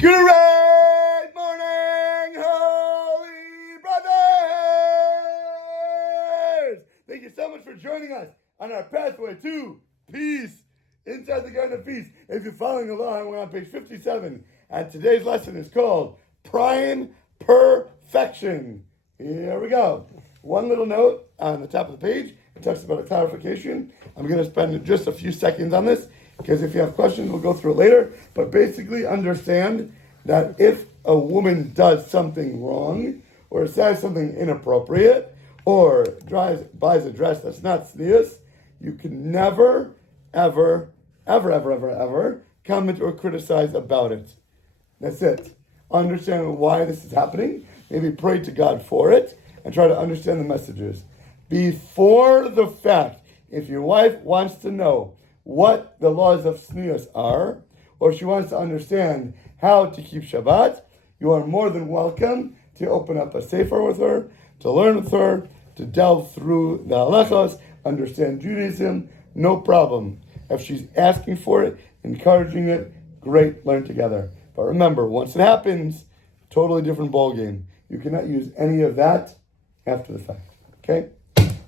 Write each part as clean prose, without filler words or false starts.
Good morning, holy brothers! Thank you so much for joining us on our pathway to peace inside the Garden of Peace. If you're following along, we're on page 57, and today's lesson is called Prime Perfection. Here we go. One little note on the top of the page. It talks about a clarification. I'm going to spend just a few seconds on this, because if you have questions, we'll go through it later. But basically understand that if a woman does something wrong, or says something inappropriate, or buys a dress that's not tznius, you can never, ever comment or criticize about it. That's it. Understand why this is happening. Maybe pray to God for it, and try to understand the messages. Before the fact, if your wife wants to know what the laws of tznius are, or she wants to understand how to keep Shabbat, you are more than welcome to open up a sefer with her, to learn with her, to delve through the halachos, understand Judaism, no problem. If she's asking for it, encouraging it, great, learn together. But remember, once it happens, totally different ball game. You cannot use any of that after the fact. Okay?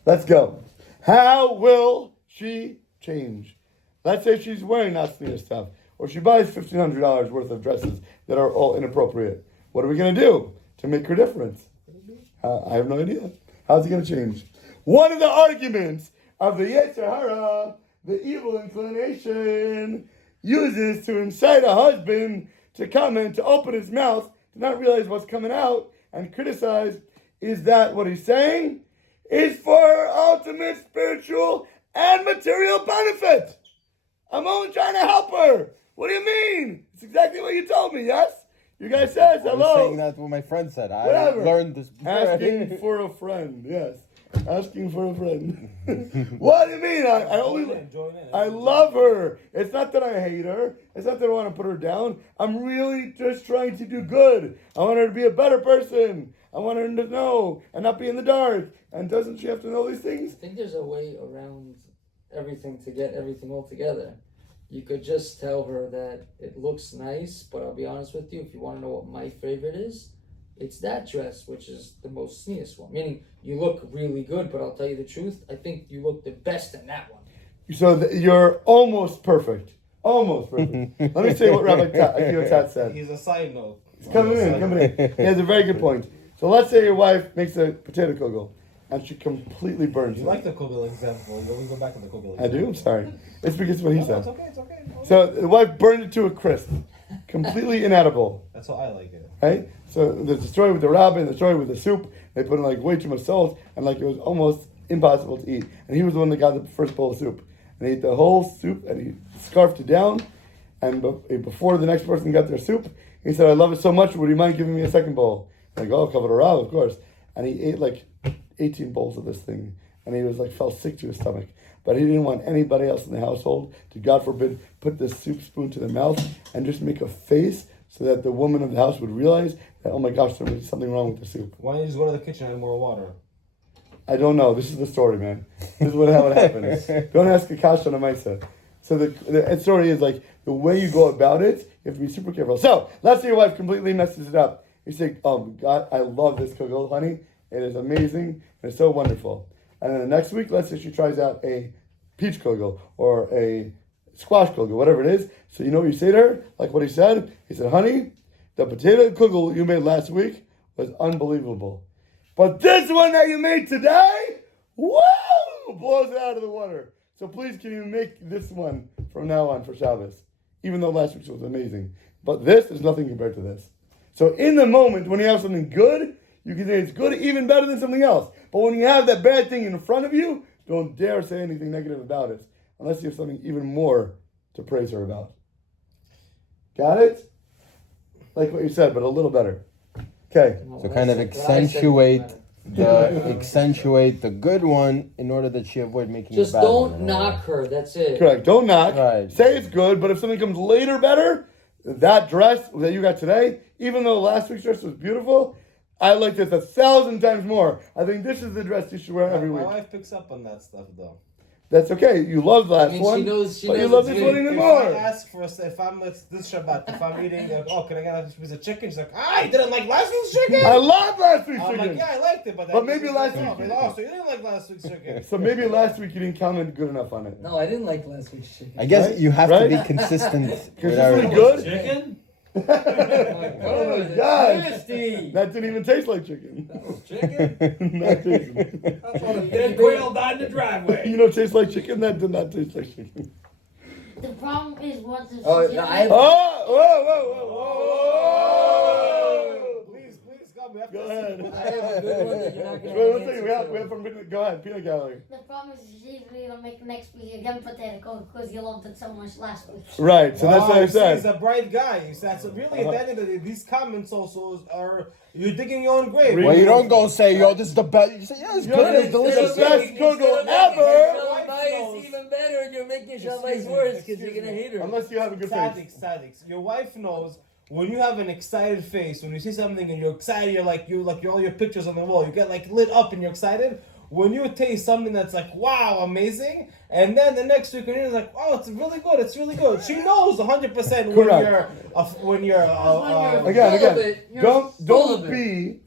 Let's go. How will she change? Let's say she's wearing not tznius stuff, or she buys $1,500 worth of dresses that are all inappropriate. What are we going to do to make her difference? I have no idea. How's it going to change? One of the arguments of the Yetzer Hara, the evil inclination, uses to incite a husband to comment, to open his mouth, to not realize what's coming out, and criticize, is that what he's saying is for ultimate spiritual and material benefit. I'm only trying to help her. What do you mean? It's exactly what you told me, yes? You guys said hello. I was saying that's what my friend said. Whatever. I learned this. Asking for a friend, yes. Asking for a friend. What do you mean? I love her. It's not that I hate her. It's not that I want to put her down. I'm really just trying to do good. I want her to be a better person. I want her to know and not be in the dark. And doesn't she have to know these things? I think there's a way around everything to get everything all together. You could just tell her that it looks nice, but I'll be honest with you, if you want to know what my favorite is, it's that dress, which is the most tznius one. Meaning, you look really good, but I'll tell you the truth, I think you look the best in that one. So you're almost perfect. Almost perfect. Let me say what Rabbi Tat said. He's a side note. He's coming in. He has a very good point. So let's say your wife makes a potato kugel, and she completely burns it. You like the kugel example. We go back to the kugel example. I do? I'm sorry. It's because of what he said. It's okay. So the wife burned it to a crisp. Completely inedible. That's how I like it. Right? So there's the story with the rabbin and the story with the soup. They put in like way too much salt, and like it was almost impossible to eat. And he was the one that got the first bowl of soup. And he ate the whole soup, and he scarfed it down. And before the next person got their soup, he said, I love it so much, would you mind giving me a second bowl? And I go, cover the rav, of course. And he ate like 18 bowls of this thing. And he was like, fell sick to his stomach. But he didn't want anybody else in the household to, God forbid, put the soup spoon to their mouth and just make a face so that the woman of the house would realize that, oh my gosh, there was something wrong with the soup. Why don't you just go to the kitchen and add more water? I don't know. This is the story, man. This is how it happens. Don't ask Akash on a Maisa. So the story is like, the way you go about it, you have to be super careful. So, let's say your wife completely messes it up. You say, oh God, I love this kugel, honey. It is amazing. It's so wonderful. And then the next week, let's say she tries out a peach kugel or a squash kugel, whatever it is. So you know what you say to her? Like what he said? He said, honey, the potato kugel you made last week was unbelievable. But this one that you made today, woo, blows it out of the water. So please, can you make this one from now on for Shabbos? Even though last week's was amazing. But this is nothing compared to this. So in the moment, when you have something good, you can say it's good, even better than something else. But when you have that bad thing in front of you, don't dare say anything negative about it, unless you have something even more to praise her about. Got it? Like what you said, but a little better. Okay. So kind of accentuate the good one in order that she avoid making just a bad one. Just don't knock her, that's it. Correct. Don't knock. Right. Say it's good, but if something comes later better, that dress that you got today, even though last week's dress was beautiful, I like this 1,000 times more. I think this is the dress you should wear every week. My wife picks up on that stuff, though. That's okay. You love the last one. She knows but you love it's this one good. even If more. I ask for if I'm this Shabbat, if I'm eating, can I get a piece of chicken? She's like, you didn't like last week's chicken? I love last week's I'm chicken. like, yeah, I liked it, But maybe last week- Oh, so you didn't like last week's chicken? So maybe last week you didn't comment good enough on it. No, I didn't like last week's chicken. I guess Right? you have to Right? be consistent. with Consistently our- good? Chicken? Oh my gosh. Nasty. That didn't even taste like chicken. Chicken? Not tasting. That's what a dead quail died in the driveway. You know, it tastes like chicken. That did not taste like chicken. The problem is once it's Oh, chicken, no, I- Oh, whoa, whoa, whoa, whoa! Please, God, we have Go to ahead. I have a good one that you're not gonna Wait, one answer second. We have from go ahead, peanut gallery. the problem is usually you'll make next week again potato because you loved it so much last week. Right. So that's what I He's said. a bright guy. You said, so really, at the end of the day, these comments also are, you're digging your own grave. Well, you don't go say, yo, this is the best. You say, yeah, it's Yo, good, this it's is delicious. the best cocoa ever. It's even better, and you're making Shabbat worse because you're gonna hate her. Unless you have a good face. Tzaddiks. Your wife knows when you have an excited face, when you see something and you're excited, you're all your pictures on the wall, you get like lit up and you're excited. When you taste something that's like, wow, amazing, and then the next week when you're like, oh, it's really good. She knows 100% when you're Again. Don't full of it. be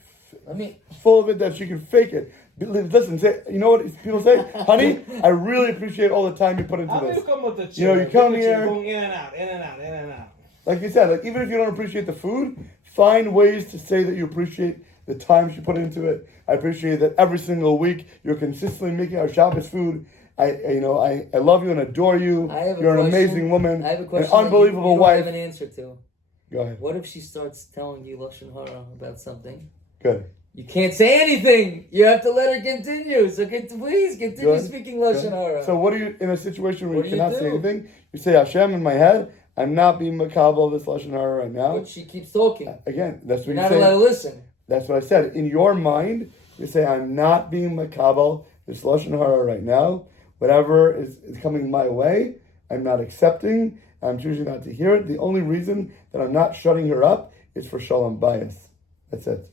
I mean, full of it that she can fake it. Listen, say, you know what people say? Honey, I really appreciate all the time you put into how do this. you come with the You know, you come here- going in and out. Like you said, like even if you don't appreciate the food, find ways to say that you appreciate the time she put into it. I appreciate that every single week you're consistently making our Shabbos food. I love you and adore you. I have a You're an question. amazing woman, I have a an question. unbelievable you don't wife. have an answer to. Go ahead. What if she starts telling you lashon hara about something? Good. You can't say anything. You have to let her continue. So please continue Good. speaking lashon hara. So what do you, in a situation where What you do you cannot say do? anything, you say Hashem in my head, I'm not being makabel this lashon hara right now. But she keeps talking. Again, that's You're what not you allowed to say. listen. That's what I said. In your mind, you say I'm not being makabel this lashon hara right now. Whatever is coming my way, I'm not accepting. I'm choosing not to hear it. The only reason that I'm not shutting her up is for shalom bias. That's it.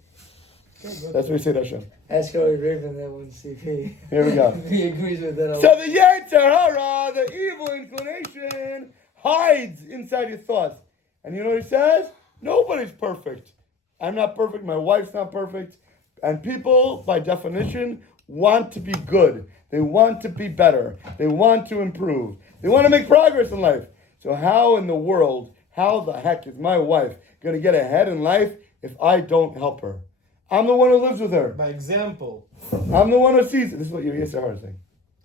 That's what you say to Hashem. Ask Harry Raven that one, see if he, Here we go. if he agrees with that. So the Yetzer Hara, the evil inclination, hides inside your thoughts. And you know what he says? Nobody's perfect. I'm not perfect. My wife's not perfect. And people, by definition, want to be good. They want to be better. They want to improve. They want to make progress in life. So how in the world, how the heck is my wife going to get ahead in life if I don't help her? I'm the one who lives with her. By example. I'm the one who sees it. This is what your Yetzer Hara is saying.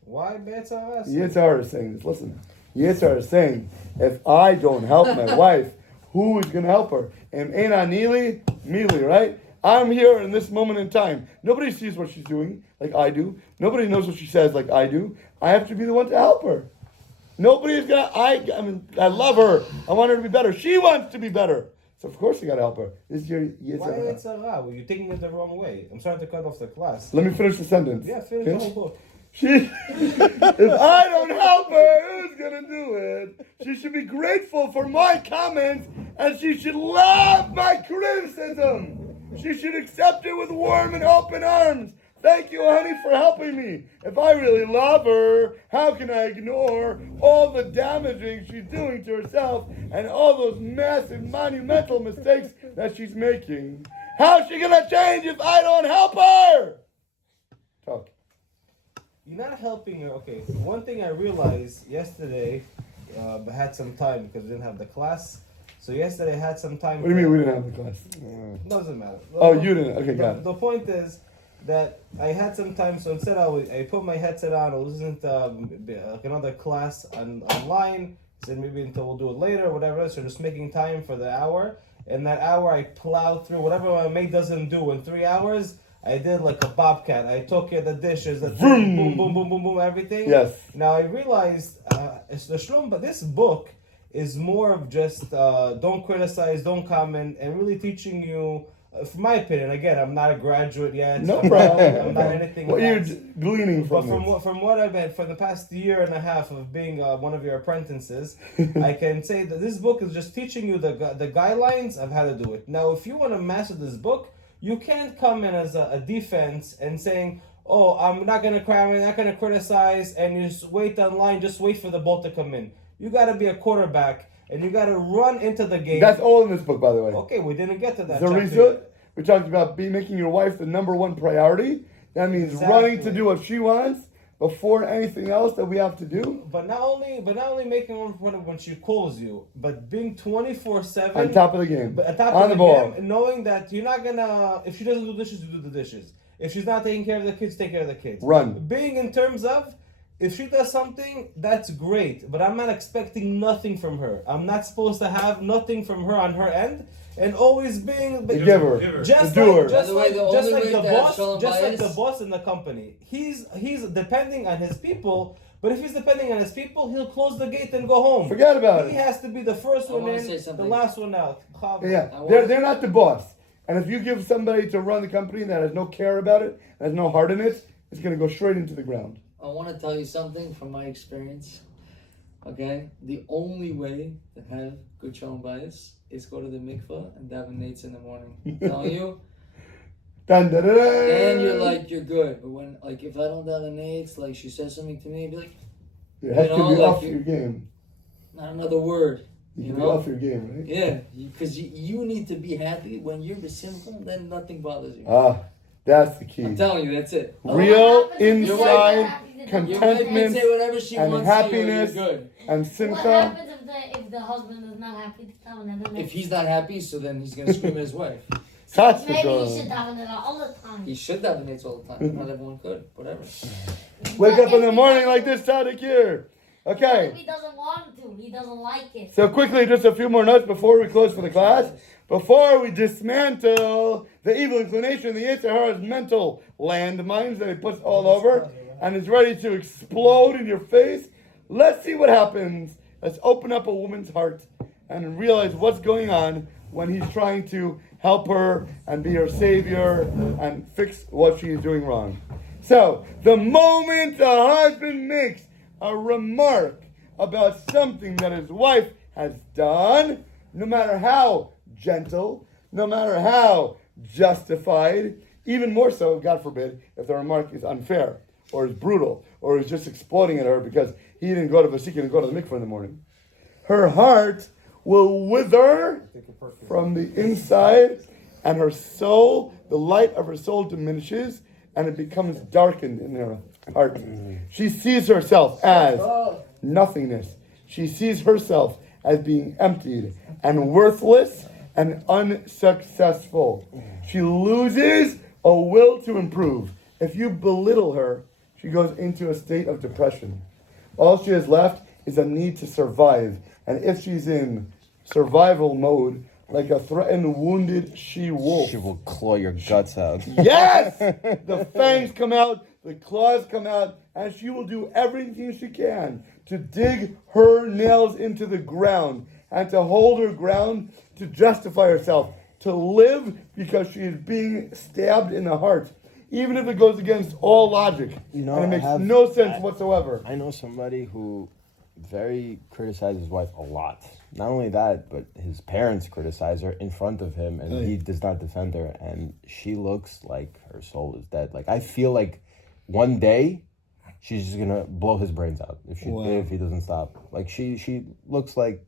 Why Betzah? Yetzer Hara is saying this. Listen. Yetzer Hara is saying, if I don't help my wife, who is going to help her? And ein anili, mili, right? I'm here in this moment in time. Nobody sees what she's doing like I do. Nobody knows what she says like I do. I have to be the one to help her. Nobody is going to, I love her. I want her to be better. She wants to be better. So of course you gotta help her. This is your Yetzer Why Hara. Betzah? Well, you're taking it the wrong way. I'm sorry to cut off the class. Let me finish the sentence. Yeah, finish the whole book. If I don't help her, who's gonna do it? She should be grateful for my comments, and she should love my criticism. She should accept it with warm and open arms. Thank you, honey, for helping me. If I really love her, how can I ignore all the damaging she's doing to herself and all those massive, monumental mistakes that she's making? How's she gonna change if I don't help her? Talk. You're not helping her. Okay, one thing I realized yesterday, I had some time because we didn't have the class. So yesterday I had some time. What do you mean we didn't have the class? Doesn't matter. Oh, you didn't. Okay, got it. The point is that I had some time, so instead I put my headset on, I listened to like another class online. I said maybe until we'll do it later, whatever. So just making time for the hour. And that hour I plowed through whatever my maid doesn't do in 3 hours. I did like a bobcat. I took care of the dishes, the boom, boom, boom, boom, boom, everything. Yes. Now I realized it's the Shlom, but this book is more of just don't criticize, don't comment, and really teaching you. From my opinion, again, I'm not a graduate yet. No problem. I'm not anything. What you're advanced. gleaning But from from what I've been for the past year and a half of being one of your apprentices, I can say that this book is just teaching you the guidelines of how to do it. Now, if you want to master this book, you can't come in as a defense and saying, oh, I'm not gonna cry, I'm not gonna criticize, and you just wait online, just wait for the ball to come in. You gotta be a quarterback, and you gotta run into the game. That's all in this book, by the way. Okay, we didn't get to that. Zarisa, we talked about making your wife the number one priority. That means running to do what she wants before anything else that we have to do. But not only making her when she calls you, but being 24/7 On top of the game. But on top On of the the ball. game, knowing that you're not gonna, if she doesn't do dishes, you do the dishes. If she's not taking care of the kids, take care of the kids. Run. Being in terms of, if she does something, that's great, but I'm not expecting nothing from her. I'm not supposed to have nothing from her on her end, and always being The giver. just The doer. like just By the way, like the just only like way the to have boss, shalom just like bayis- the boss in the company. He's depending on his people. But if he's depending on his people, he'll close the gate and go home. Forget about He it. has to be the first I one wanna in, say the something. last one out. Yeah, I they're not the boss. And if you give somebody to run the company that has no care about it, has no heart in it, it's going to go straight into the ground. I want to tell you something from my experience. Okay, the only way to have good shalom bayis is go to the mikveh and daven nates in the morning. I'm telling you. Dun, dun, dun, dun. Then you're like, you're good. But when, like, if I don't daven nates, like, she says something to me, I'd be like, Your head you could know, be like off you- your game. not another word. You You can be know? off your game, right? Yeah, because you need to be happy. When you're besimcha, then nothing bothers you. Ah, that's the key. I'm telling you, that's it. Real What happens if your inside Your wife can contentment say whatever she and wants happiness. to you, you're good. and What simcha. happens if the husband is not happy to daven in the If next? he's not happy, so then he's going to scream at his wife. That's the Maybe he goal. should daven it all the time. He should daven nates all the time. Not everyone could. Whatever. Wake up in the morning like this, Tadiq here. If Okay. he doesn't want to, he doesn't like it. So quickly, just a few more notes before we close for the class. Before we dismantle the evil inclination, the Yetzer Hara's mental landmines that he puts all over and is ready to explode in your face, let's see what happens. Let's open up a woman's heart and realize what's going on when he's trying to help her and be her savior and fix what she is doing wrong. So, the moment the husband makes a remark about something that his wife has done, no matter how gentle, no matter how justified, even more so, God forbid, if the remark is unfair or is brutal or is just exploding at her because he didn't go to Vasika and go to the mikveh in the morning, her heart will wither from the inside and her soul, the light of her soul diminishes and it becomes darkened in her heart. She sees herself as nothingness. She sees herself as being emptied and worthless and unsuccessful. She loses a will to improve. If you belittle her, she goes into a state of depression. All she has left is a need to survive. And if she's in survival mode, like a threatened, wounded she-wolf, She will claw your guts out. yes! The fangs come out, the claws come out, and she will do everything she can to dig her nails into the ground and to hold her ground, to justify herself, to live because she is being stabbed in the heart, even if it goes against all logic. You know, and it I makes have- no sense whatsoever. I know somebody who very criticizes his wife a lot. Not only that, but his parents criticize her in front of him, and he does not defend her. And she looks like her soul is dead. Like, I feel like one day she's just gonna blow his brains out if he doesn't stop. Like, she looks like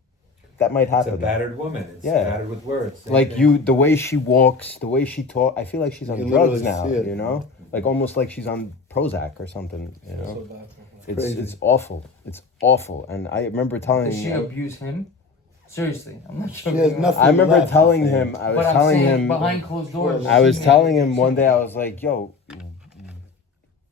that might It's a happen. battered woman. It's Yeah. battered with words. Same Like thing. the way she walks, the way she talks. I feel like she's on can drugs literally now. see it. You know, like almost like she's on Prozac or something. You know, crazy. it's awful. It's awful. And I remember telling Does she abuse him? Seriously, I'm not She joking. has nothing I remember left to telling say. him. I was But I'm telling saying him. behind closed doors. I was she telling made- him one day. I was like, "Yo,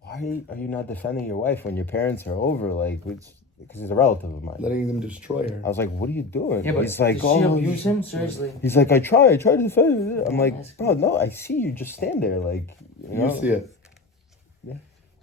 why are you not defending your wife when your parents are over? Like, because he's a relative of mine." Letting them destroy her. I was like, "What are you doing?" Yeah, but he's like, does she "Oh." abuse him? Seriously. He's like, I try to defend it. I'm like, bro, no, I see you just stand there, like, you know. You see it.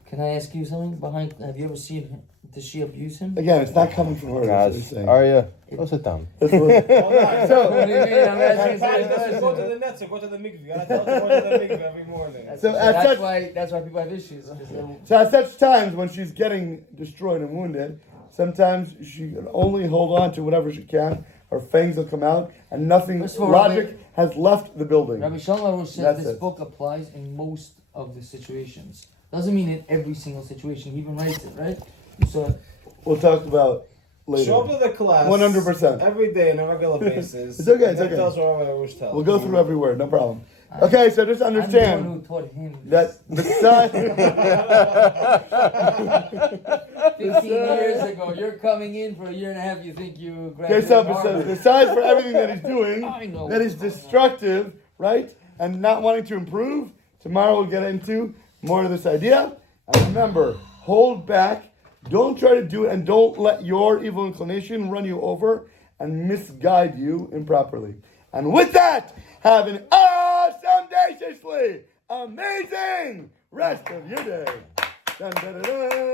Can I ask you something? Have you ever seen her? Does she abuse him? Again, it's not coming from her. That's what he's Guys, saying. Arya, go sit down. That's what- What do you mean? I'm asking Sometimes serious go to questions. the nets or go to the mikveh. You gotta tell them to go to the mikveh every morning. So at such- That's why people have issues. 'Cause they're- So at such times when she's getting destroyed and wounded, sometimes she can only hold on to whatever she can. Her fangs will come out, and nothing First of all, logic has left the building. Rabbi Shalom Arush says That's this it. book applies in most of the situations. Doesn't mean in every single situation. He even writes it, right? So We'll talk about later. Show up to the class 100%. every day on a regular basis. It's okay, and it's then okay. Tell us what Rabbi Arush tells. We'll go through every word, no problem. Okay, so just I'm the understand one who taught him that the size. 15 years ago. You're coming in for a year and a half. You think you Okay, graduated so Harvard. the size for everything that he's doing I know that is what's going on. destructive, right? And not wanting to improve. Tomorrow we'll get into more of this idea. And remember, hold back. Don't try to do it, and don't let your evil inclination run you over and misguide you improperly. And with that, have an awesome, amazing rest of your day. Dun, dun, dun, dun.